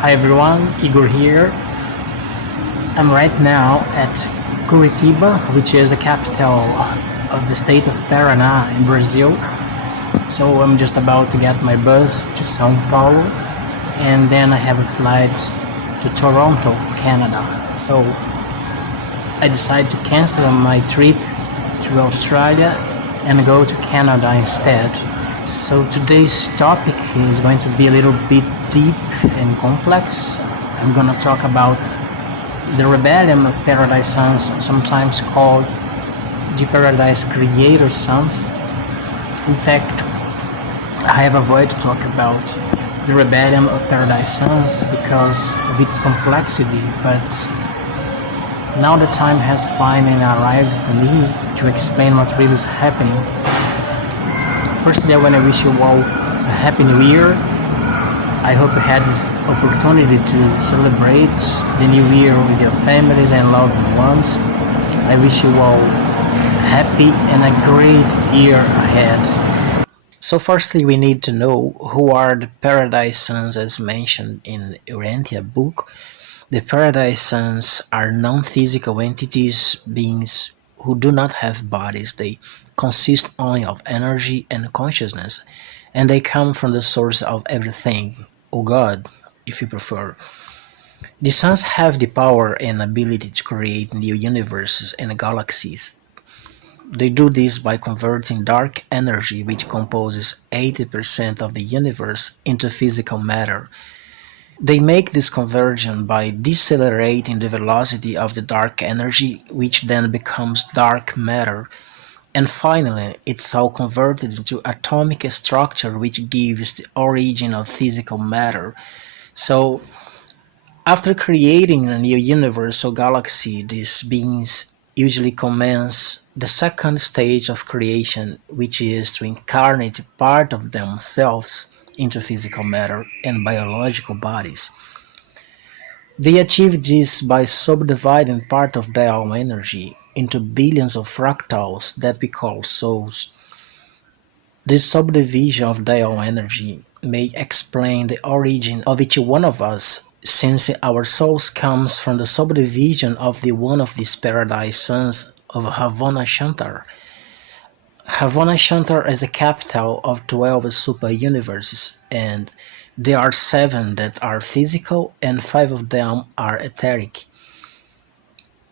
Hi everyone, Igor here. I'm right now at Curitiba, which is the capital of the state of Paraná in Brazil. So I'm just about to get my bus to São Paulo and then I have a flight to Toronto, Canada. So I decided to cancel my trip to Australia and go to Canada instead. So today's topic is going to be a little bit deep and complex. I'm gonna talk about the rebellion of Paradise Sons, sometimes called the Paradise Creator Sons. In fact, I have avoided to talk about the rebellion of Paradise Sons because of its complexity, but now the time has finally arrived for me to explain what really is happening. Firstly, I want to wish you all a happy new year. I hope you had this opportunity to celebrate the new year with your families and loved ones. I wish you all happy and a great year ahead. So firstly, we need to know who are the Paradise Sons as mentioned in Urantia book. The Paradise Sons are non-physical entities, beings who do not have bodies. They consist only of energy and consciousness, and they come from the source of everything, or God, if you prefer. The suns have the power and ability to create new universes and galaxies. They do this by converting dark energy, which composes 80% of the universe, into physical matter. They make this conversion by decelerating the velocity of the dark energy, which then becomes dark matter, and finally it's all converted into atomic structure, which gives the origin of physical matter. So, after creating a new universe or galaxy, these beings usually commence the second stage of creation, which is to incarnate part of themselves into physical matter and biological bodies. They achieve this by subdividing part of their own energy into billions of fractals that we call souls. This subdivision of their own energy may explain the origin of each one of us, since our souls comes from the subdivision of the one of these paradise sons of Havana Shantar. Havana Shantar is the capital of 12 super universes, and there are 7 that are physical and 5 of them are etheric.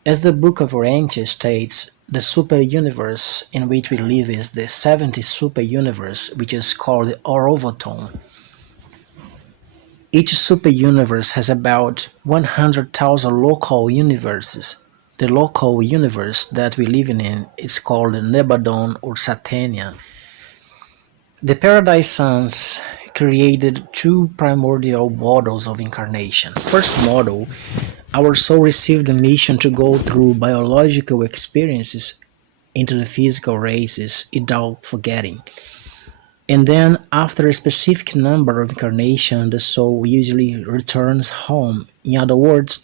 As the Book of Oriente states, the super-universe in which we live is the 70th super-universe, which is called the Orovoton. Each super-universe has about 100,000 local universes. The local universe that we live in is called Nebadon or Satania. The Paradise Sons created 2 primordial models of incarnation. First model, our soul received a mission to go through biological experiences into the physical races without forgetting. And then, after a specific number of incarnations, the soul usually returns home. In other words,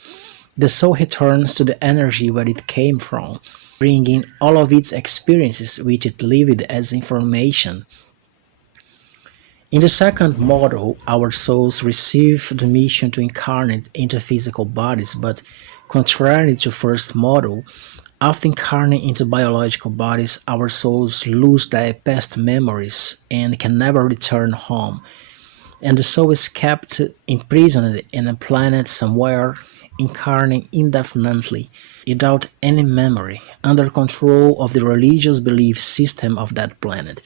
the soul returns to the energy where it came from, bringing all of its experiences which it lived as information. In the second model, our souls receive the mission to incarnate into physical bodies, but contrary to first model, after incarnating into biological bodies, our souls lose their past memories and can never return home, and the soul is kept imprisoned in a planet somewhere, incarnating indefinitely, without any memory, under control of the religious belief system of that planet.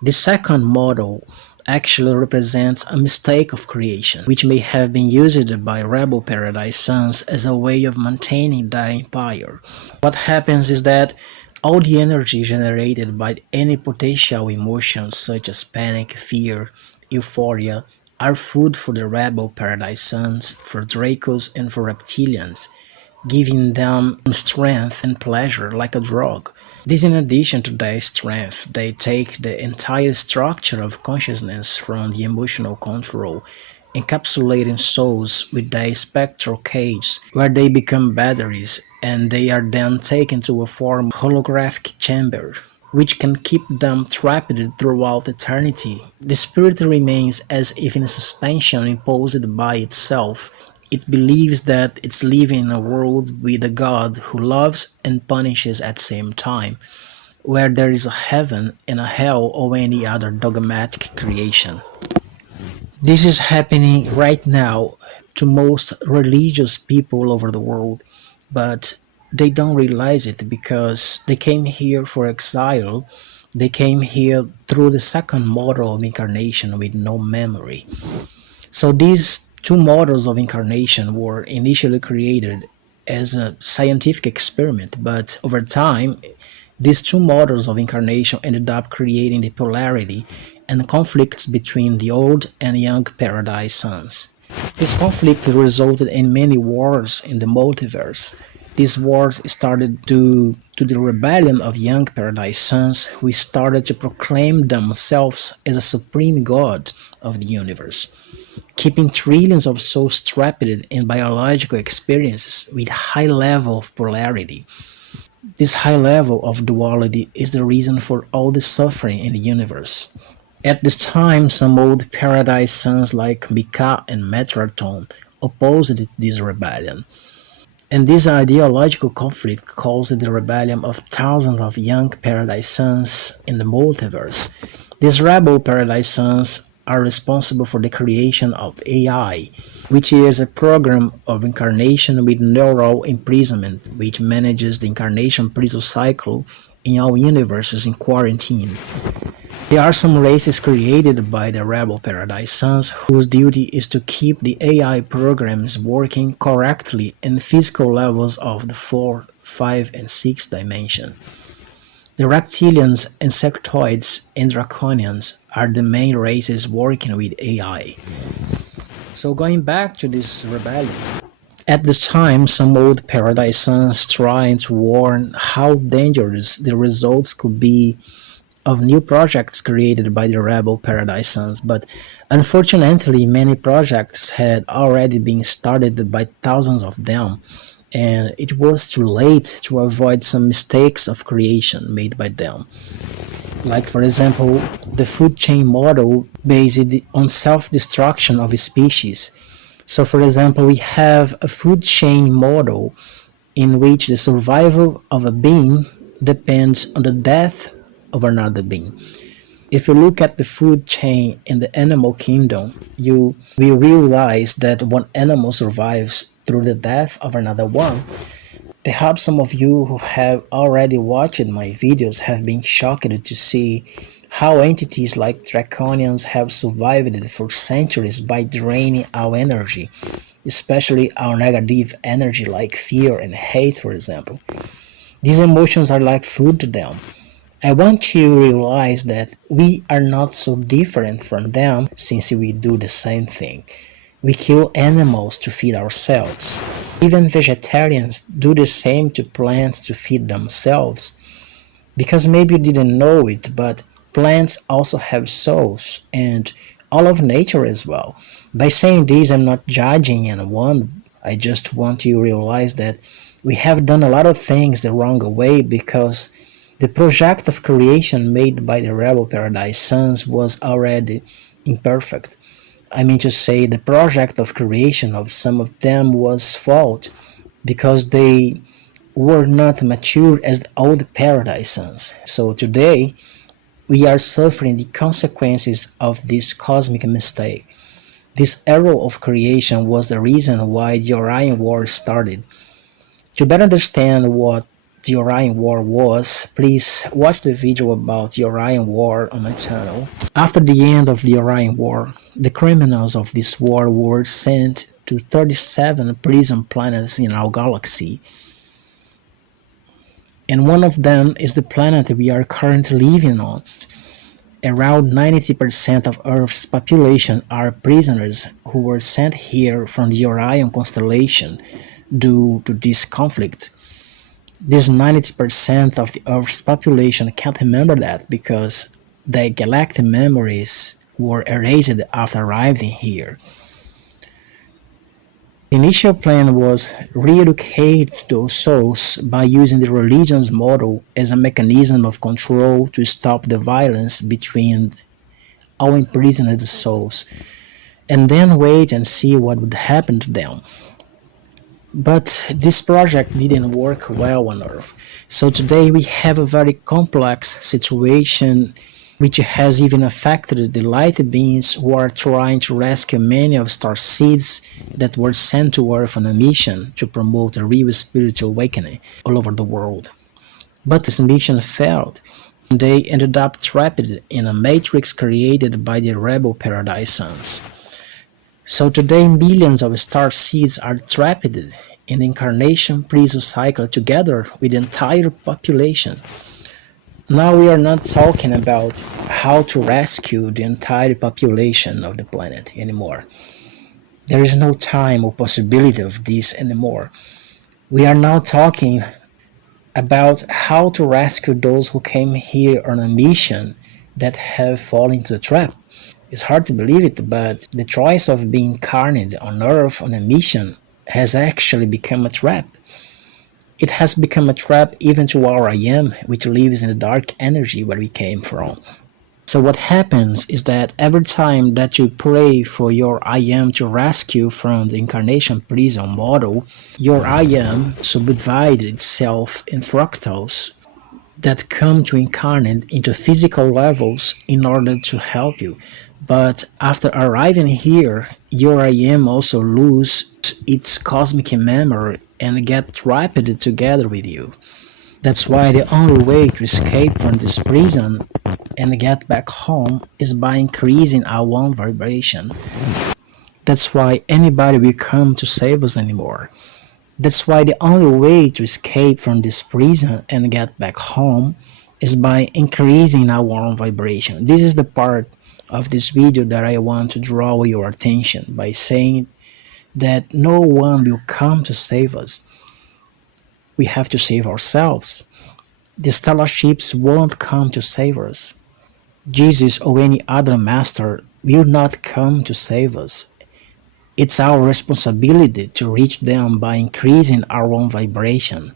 The second model actually represents a mistake of creation, which may have been used by rebel paradise sons as a way of maintaining their empire. What happens is that all the energy generated by any potential emotions such as panic, fear, euphoria are food for the rebel paradise sons, for Dracos and for reptilians, giving them strength and pleasure like a drug. This in addition to their strength, they take the entire structure of consciousness from the emotional control, encapsulating souls with their spectral cage, where they become batteries and they are then taken to a form holographic chamber. which can keep them trapped throughout eternity. The spirit remains as if in a suspension imposed by itself. It believes that it's living in a world with a God who loves and punishes at the same time, where there is a heaven and a hell or any other dogmatic creation. This is happening right now to most religious people all over the world, but they don't realize it because they came here for exile. They came here through the second model of incarnation with no memory. So these two models of incarnation were initially created as a scientific experiment, but over time, these two models of incarnation ended up creating the polarity and conflicts between the old and young Paradise Sons. This conflict resulted in many wars in the multiverse. These wars started due to the rebellion of young Paradise Sons, who started to proclaim themselves as a supreme god of the universe, keeping trillions of souls trapped in biological experiences with high level of polarity. This high level of duality is the reason for all the suffering in the universe. At this time, some old Paradise Sons like Mika and Metraton opposed this rebellion, and this ideological conflict caused the rebellion of thousands of young Paradise Sons in the multiverse. These rebel Paradise Sons are responsible for the creation of AI, which is a program of incarnation with neural imprisonment, which manages the incarnation prison cycle in all universes in quarantine. There are some races created by the rebel Paradise Sons whose duty is to keep the AI programs working correctly in physical levels of the 4, 5, and 6 dimension. The reptilians, insectoids, and draconians are the main races working with AI. So going back to this rebellion, at this time some old Paradise Sons trying to warn how dangerous the results could be of new projects created by the rebel Paradise Sons, but unfortunately, many projects had already been started by thousands of them, and it was too late to avoid some mistakes of creation made by them. Like, for example, the food chain model based on self destruction of species. So, for example, we have a food chain model in which the survival of a being depends on the death of another being. If you look at the food chain in the animal kingdom, you will realize that one animal survives through the death of another one. Perhaps some of you who have already watched my videos have been shocked to see how entities like draconians have survived for centuries by draining our energy, especially our negative energy like fear and hate, for example. These emotions are like food to them. I want you to realize that we are not so different from them since we do the same thing. We kill animals to feed ourselves. Even vegetarians do the same to plants to feed themselves. Because maybe you didn't know it, but plants also have souls, and all of nature as well. By saying this, I'm not judging anyone. I just want you to realize that we have done a lot of things the wrong way because the project of creation made by the rebel Paradise Sons was already imperfect. I mean to say, the project of creation of some of them was fault because they were not mature as the old Paradise Sons. So today, we are suffering the consequences of this cosmic mistake. This error of creation was the reason why the Orion War started. To better understand what the Orion War was, please watch the video about the Orion War on my channel. After the end of the Orion War, the criminals of this war were sent to 37 prison planets in our galaxy, and one of them is the planet we are currently living on. Around 90% of Earth's population are prisoners who were sent here from the Orion constellation due to this conflict. This 90% of the Earth's population can't remember that because their galactic memories were erased after arriving here. The initial plan was re-educate those souls by using the religion's model as a mechanism of control to stop the violence between all imprisoned souls, and then wait and see what would happen to them. But this project didn't work well on Earth. So today we have a very complex situation which has even affected the light beings who are trying to rescue many of star seeds that were sent to Earth on a mission to promote a real spiritual awakening all over the world. But this mission failed. They ended up trapped in a matrix created by the rebel Paradise Sons. So today millions of star seeds are trapped in the incarnation prison cycle together with the entire population. Now we are not talking about how to rescue the entire population of the planet anymore. There is no time or possibility of this anymore. We are now talking about how to rescue those who came here on a mission that have fallen into a trap. It's hard to believe it, but the choice of being incarnate on Earth on a mission has actually become a trap. It has become a trap even to our I am, which lives in the dark energy where we came from. So what happens is that every time that you pray for your I am to rescue from the incarnation prison model, your I am subdivides itself in fractals that come to incarnate into physical levels in order to help you. But after arriving here, your I am also lose its cosmic memory and get trapped together with you. That's why the only way to escape from this prison and get back home is by increasing our own vibration. That's why anybody will come to save us anymore. That's why the only way to escape from this prison and get back home is by increasing our own vibration. This is the part of this video that I want to draw your attention by saying that no one will come to save us. We have to save ourselves. The stellar ships won't come to save us. Jesus or any other master will not come to save us. It's our responsibility to reach them by increasing our own vibration.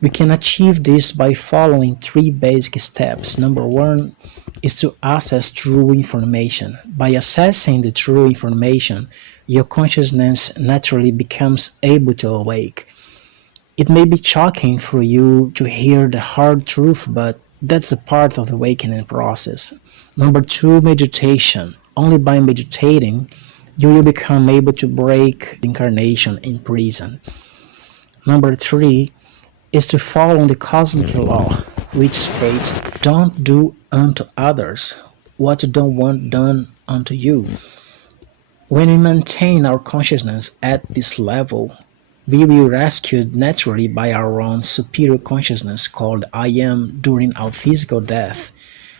We can achieve this by following three basic steps. Number one is to access true information. By accessing the true information, your consciousness naturally becomes able to awake. It may be shocking for you to hear the hard truth, but that's a part of the awakening process. Number two, meditation. Only by meditating, you will become able to break the incarnation in prison. Number three is to follow the cosmic law, which states, don't do unto others what you don't want done unto you. When we maintain our consciousness at this level, we will be rescued naturally by our own superior consciousness called I am during our physical death.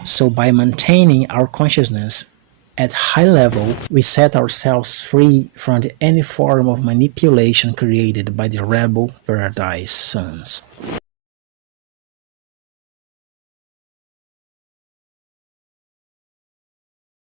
So by maintaining our consciousness at high level, we set ourselves free from any form of manipulation created by the rebel Paradise Sons.